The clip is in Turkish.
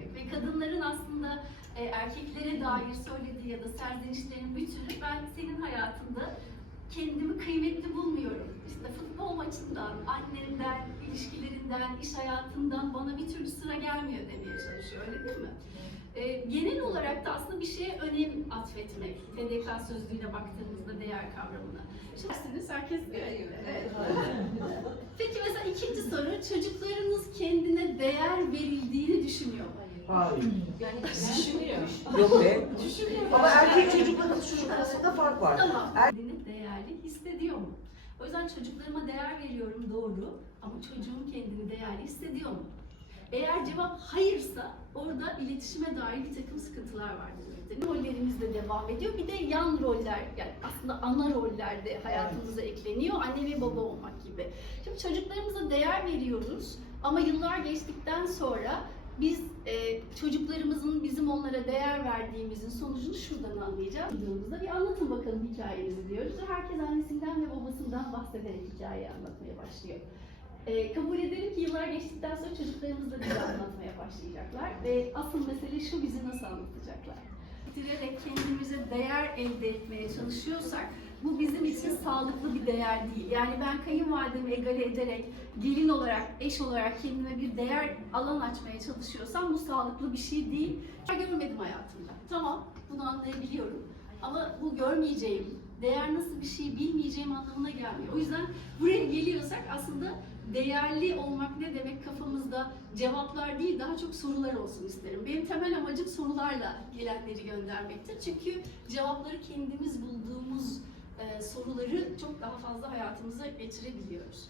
demek. Ve kadınların aslında e, erkeklere dair söylediği ya da serzenişlerin bütünü ben senin hayatında kendimi kıymetli bulmuyorum. İşte futbol maçından, annemden, ilişkilerinden, iş hayatından bana bir türlü sıra gelmiyor demeye çalışıyor öyle değil mi? Ee, genel olarak da aslında bir şeye önem atfetmek. TDK sözlüğüne baktığımızda değer kavramına. Şimdi herkes evet. Peki mesela ikinci soru, çocuklarınız kendine değer verildiğini düşünüyor mu? Hayır. Yani düşünüyor. Yok be. Ama erkek çocukla kız çocuk arasında fark var. Tamam. Er- Kendini değerli hissediyor mu? O yüzden çocuklarıma değer veriyorum doğru ama çocuğum kendini değerli hissediyor mu? Eğer cevap hayırsa orada iletişime dair bir takım sıkıntılar var demektir. Rollerimiz de devam ediyor. Bir de yan roller, yani aslında ana roller de hayatımıza ekleniyor. Anne ve baba olmak gibi. Şimdi çocuklarımıza değer veriyoruz ama yıllar geçtikten sonra biz e, çocuklarımızın bizim onlara değer verdiğimizin sonucunu şuradan anlayacağız. Videomuzda bir anlatın bakalım hikayenizi diyoruz. Herkes annesinden ve babasından bahsederek hikayeyi anlatmaya başlıyor. E, kabul edelim ki yıllar geçtikten sonra çocuklarımız da bize anlatmaya başlayacaklar. Ve asıl mesele şu bizi nasıl anlatacaklar. Direkt kendimize değer elde etmeye çalışıyorsak bu bizim için sağlıklı bir değer değil. Yani ben kayınvalidemi egale ederek, gelin olarak, eş olarak kendime bir değer alan açmaya çalışıyorsam bu sağlıklı bir şey değil. Görmedim hayatımda. Tamam, bunu anlayabiliyorum. Ama bu görmeyeceğim, değer nasıl bir şey bilmeyeceğim anlamına gelmiyor. O yüzden buraya geliyorsak aslında değerli olmak ne demek kafamızda cevaplar değil daha çok sorular olsun isterim. Benim temel amacım sorularla gelenleri göndermektir. Çünkü cevapları kendimiz bulduğumuz soruları çok daha fazla hayatımıza getirebiliyoruz.